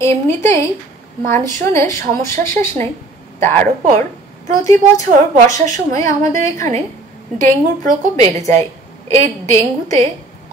এমনিতেই মানসুনের সমস্যা শেষ নেই, তার উপর প্রতি বছর বর্ষার সময় আমাদের এখানে ডেঙ্গুর প্রকোপ বেড়ে যায়। এই ডেঙ্গুতে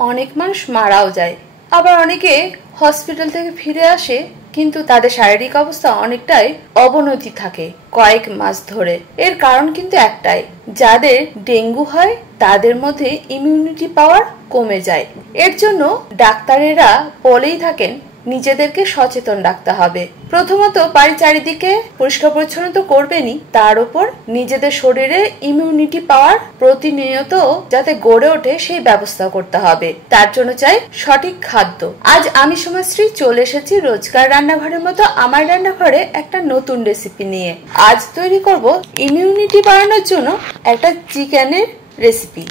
অনেক মানুষ মারাও যায়, আবার অনেকে হসপিটাল থেকে ফিরে আসে কিন্তু তাদের শারীরিক অবস্থা অনেকটাই অবনতি থাকে কয়েক মাস ধরে। এর কারণ কিন্তু একটাই, যাদের ডেঙ্গু হয় তাদের মধ্যে ইমিউনিটি পাওয়ার কমে যায়। এর জন্য ডাক্তারেরা বলেই থাকেন নিজেদেরকে সচেতন রাখতে হবে। প্রথমত বাড়ির চারিদিকে পরিষ্কার পরিচ্ছন্ন তো করবেনই, তার উপর নিজেদের শরীরে ইমিউনিটি পাওয়ার প্রতিনিয়ত যাতে গড়ে ওঠে সেই ব্যবস্থা করতে হবে। তার জন্য চাই সঠিক খাদ্য। আজ আমি সমাজশ্রী চলে এসেছি রোজকার রান্নাঘরের মতো আমার রান্নাঘরে একটা নতুন রেসিপি নিয়ে। আজ তৈরি করব ইমিউনিটি বাড়ানোর জন্য একটা চিকেনের রেসিপি।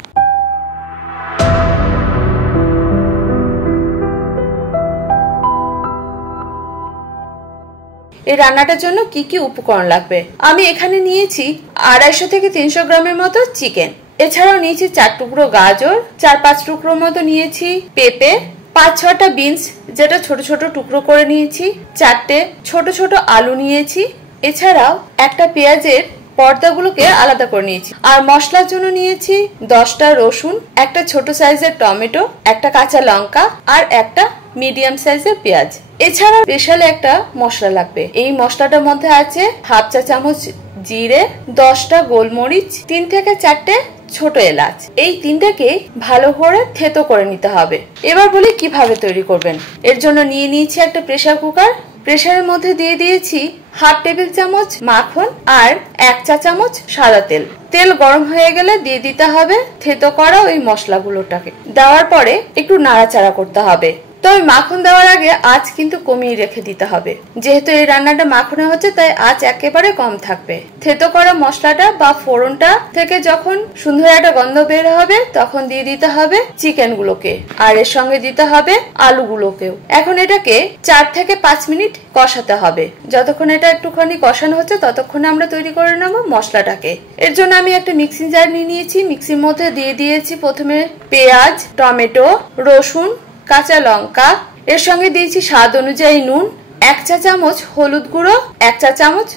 এই রান্নাটার জন্য কি কি উপকরণ লাগবে আমি এখানে নিয়েছি 250 থেকে 300 গ্রামের মতো চিকেন। এছাড়াও নিয়েছি 4 টুকরো গাজর, 4-5 টুকরো মতো নিয়েছি পেঁপে, 5-6টা বিনস যেটা ছোট ছোট টুকরো করে নিয়েছি, 4টে ছোট ছোট আলু নিয়েছি। এছাড়াও একটা পেঁয়াজের পর্দাগুলোকে আলাদা করে নিয়েছি। আর মশলার জন্য নিয়েছি 10টা রসুন, একটা ছোট সাইজের টমেটো, একটা কাঁচা লঙ্কা আর একটা মিডিয়াম সাইজের পেঁয়াজ। এছাড়া স্পেশাল একটা মশলা লাগবে। এই মশলাটার মধ্যে আছে 1/2 চা চামচ জিরে, 10টা গোলমরিচ, 3 থেকে 4টে ছোট এলাচ। এই তিনটাকে ভালো করে থেতো করে নিতে হবে। এবার বলি কিভাবে তৈরি করবেন। এর জন্য নিয়ে নিয়েছি একটা প্রেসার কুকার। প্রেসারের মধ্যে দিয়ে দিয়েছি 1/2 টেবিল চামচ মাখন আর 1 চা চামচ সাদা তেল। তেল গরম হয়ে গেলে দিয়ে দিতে হবে থেতো করা ওই মশলাগুলোটাকে। দেওয়ার পরে একটু নাড়াচাড়া করতে হবে। তবে মাখন দেওয়ার আগে আঁচ কিন্তু কমিয়ে রেখে দিতে হবে। যেহেতু এই রান্নাটা মাখনে হচ্ছে তাই আঁচ একেবারে কম থাকবে। থেতো করা মশলাটা বা ফোড়নটা থেকে যখন সুন্দর একটা গন্ধ বের হবে তখন দিয়ে দিতে হবে চিকেন গুলোকে, আর এর সঙ্গে দিতে হবে আলুগুলোকেও। এখন এটাকে 4 থেকে 5 মিনিট কষাতে হবে। যতক্ষণ এটা একটুখানি কষানো হচ্ছে ততক্ষণে আমরা তৈরি করে নেব মশলাটাকে। এর জন্য আমি একটা মিক্সিং জার নিয়ে নিয়েছি। মিক্সির মধ্যে দিয়ে দিয়েছি প্রথমে পেঁয়াজ, টমেটো, রসুন, কাঁচা লঙ্কা। এর সঙ্গে দিয়েছি স্বাদ অনুযায়ী নুন, 1 চা চামচ হলুদ গুঁড়ো, 1 চা চামচ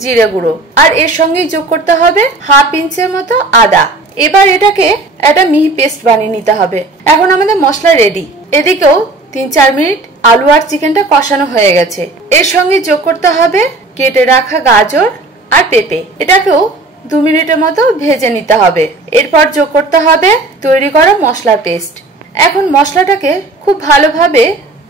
জিরে গুঁড়ো, আর এর সঙ্গে যোগ করতে হবে 1/2 ইঞ্চের মতো আদা। এবার এটাকে একটা মিহি পেস্ট বানিয়ে নিতে হবে। এখন আমাদের মশলা রেডি। এদিকেও 3-4 মিনিট আলু আর চিকেনটা কষানো হয়ে গেছে। এর সঙ্গে যোগ করতে হবে কেটে রাখা গাজর আর পেঁপে। এটাকেও 2 মিনিটের মতো ভেজে নিতে হবে। এরপর যোগ করতে হবে তৈরি করা মশলার পেস্ট। এখন মশলাটাকে খুব ভালোভাবে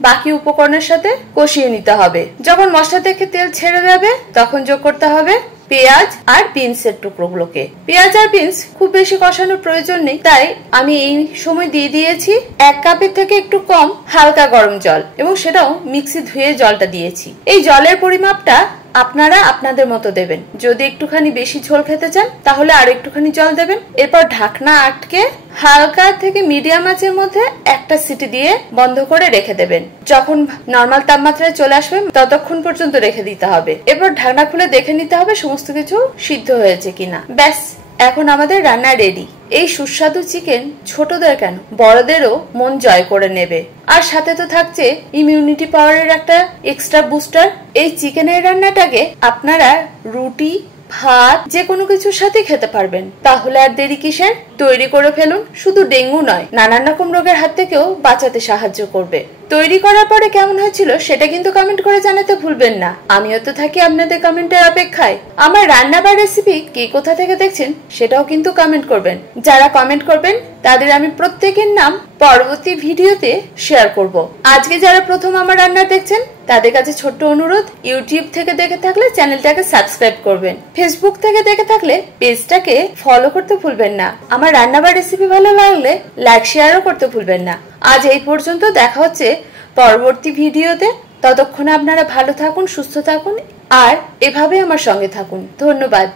বাকি উপকরণের সাথে কষিয়ে নিতে হবে। যখন মশলা থেকে তেল ছেড়ে যাবে তখন যোগ করতে হবে পেঁয়াজ আর বিনসের টুকরোগুলোকে। পেঁয়াজ আর বিনস খুব বেশি কষানোর প্রয়োজন নেই, তাই আমি এই সময় দিয়ে দিয়েছি 1 কাপের থেকে একটু কম হালকা গরম জল, এবং সেটাও মিক্সি ধুয়ে জলটা দিয়েছি। এই জলের পরিমাপটা আপনারা আপনাদের মতো দেবেন। যদি একটুখানি বেশি ঝোল খেতে চান তাহলে আর একটুখানি জল দেবেন। এরপর ঢাকনা আটকে হালকা থেকে মিডিয়াম আঁচের মধ্যে একটা সিটি দিয়ে বন্ধ করে রেখে দেবেন। যখন নরমাল তাপমাত্রায় চলে আসবে ততক্ষণ পর্যন্ত রেখে দিতে হবে। এরপর ঢাকনা খুলে দেখে নিতে হবে সমস্ত কিছু সিদ্ধ হয়েছে কিনা। ব্যাস, এখন আমাদের রান্না রেডি। এই সুস্বাদু চিকেন ছোটদের কেন বড়দেরও মন জয় করে নেবে। আর সাথে তো থাকছে ইমিউনিটি পাওয়ারের একটা এক্সট্রা বুস্টার। এই চিকেনের রান্নাটাকে আপনারা রুটি, ভাত যে কোনো কিছুর সাথে খেতে পারবেন। তাহলে আর দেরি কিসের, তৈরি করে ফেলুন। শুধু ডেঙ্গু নয়, নানান রকম রোগের হাত থেকেও বাঁচাতে সাহায্য করবে। তৈরি করার পরে কেমন হয়েছিল সেটা কিন্তু কমেন্ট করে জানাতে ভুলবেন না। আমিও তো থাকি আপনাদের কমেন্টের অপেক্ষায়। আমার রান্না বা রেসিপি কে কোথা থেকে দেখছেন সেটাও কিন্তু কমেন্ট করবেন। যারা কমেন্ট করবেন তাদের আমি প্রত্যেকের নাম পরবর্তী ভিডিওতে শেয়ার করব। আজকে যারা প্রথম আমার রান্না দেখছেন তাদের কাছে ছোট্ট অনুরোধ, ইউটিউব থেকে দেখে থাকলে চ্যানেলটাকে সাবস্ক্রাইব করবেন। ফেসবুক থেকে দেখে থাকলে পেজটাকে ফলো করতে ভুলবেন না। আমার রান্না বা রেসিপি ভালো লাগলে লাইক শেয়ারও করতে ভুলবেন না। আজ এই পর্যন্ত, দেখা হচ্ছে পরবর্তী ভিডিওতে। ততক্ষণে আপনারা ভালো থাকুন, সুস্থ থাকুন আর এভাবে আমার সঙ্গে থাকুন। ধন্যবাদ।